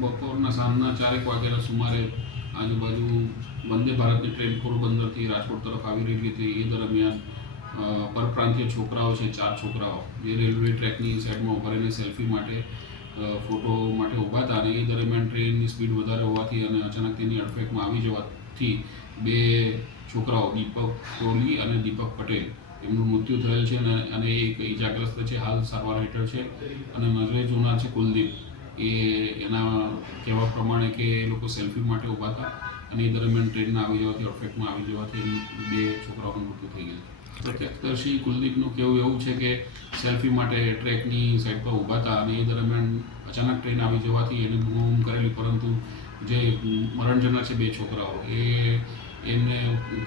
બપોરના સાંજના 4 વાગ્યાના સુમારે આજુબાજુ વંદે ભારતની ટ્રેન પોરબંદરથી રાજકોટ તરફ આવી રહી હતી. એ દરમિયાન પરપ્રાંતીય છોકરાઓ છે, 4 છોકરાઓ જે રેલવે ટ્રેકની સાઈડમાં ઉભા રહીને સેલ્ફી માટે ફોટો માટે ઊભા હતા અને એ દરમિયાન ટ્રેનની સ્પીડ વધારે હોવાથી અને અચાનક તેની અડફેકમાં આવી જવાથી 2 છોકરાઓ દીપક કોહલી અને દીપક પટેલ એમનું મૃત્યુ થયેલ છે અને એક ઇજાગ્રસ્ત છે, હાલ સારવાર હેઠળ છે. અને નજરે જોનાર છે કુલદીપ, એના કહેવા પ્રમાણે કે એ લોકો સેલ્ફી માટે ઊભા હતા અને એ દરમિયાન ટ્રેનના આવી જવાથી અડફેકમાં આવી જવાથી 2 છોકરાઓનું મૃત્યુ થઈ ગયું. પ્રત્યક્ષદર્શી કુલદીપનું કહેવું એવું છે કે સેલ્ફી માટે ટ્રેકની સાઈડ પર ઊભા હતા અને એ દરમિયાન અચાનક ટ્રેન આવી જવાથી એને બૂમ કરેલી, પરંતુ જે મરણ જનાર છે 2 છોકરાઓ એમને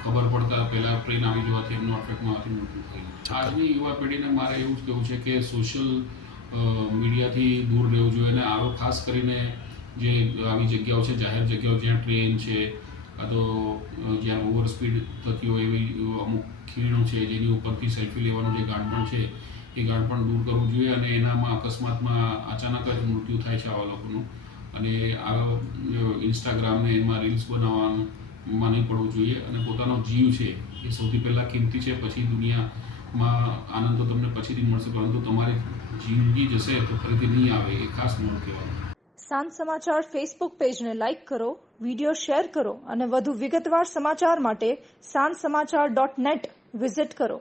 ખબર પડતા પહેલાં ટ્રેન આવી જવાથી એમનું અડફેકમાં આવવાથી મૃત્યુ થઈ ગયું. આજની યુવા પેઢીને મારે એવું જ કહેવું છે કે સોશિયલ મીડિયાથી દૂર રહેવું જોઈએ અને આવો ખાસ કરીને જે આવી જગ્યાઓ છે, જાહેર જગ્યાઓ જ્યાં ટ્રેન છે કાં તો જ્યાં ઓવર સ્પીડ થતી હોય એવી અમુક ખીણો છે જેની ઉપરથી સેલ્ફી લેવાનું જે ગાંઠપણ છે એ ગાંઠપણ દૂર કરવું જોઈએ અને એનામાં અકસ્માતમાં અચાનક જ મૃત્યુ થાય છે આવા લોકોનું. અને આ ઇન્સ્ટાગ્રામને એમાં રીલ્સ બનાવવામાં નહીં પડવું જોઈએ અને પોતાનો જીવ છે એ સૌથી પહેલાં કિંમતી છે. પછી દુનિયામાં આનંદ તો તમને પછીથી મળશે, પરંતુ તમારી જિંદગી જશે તો ફરીથી નહીં આવે, એ ખાસ મોડું કહેવાનું. સાંજ સમાચાર ફેસબુક પેજને લાઇક કરો, વિડીયો શેર કરો અને વધુ વિગતવાર સમાચાર માટે sanssamachar.net વિઝિટ કરો.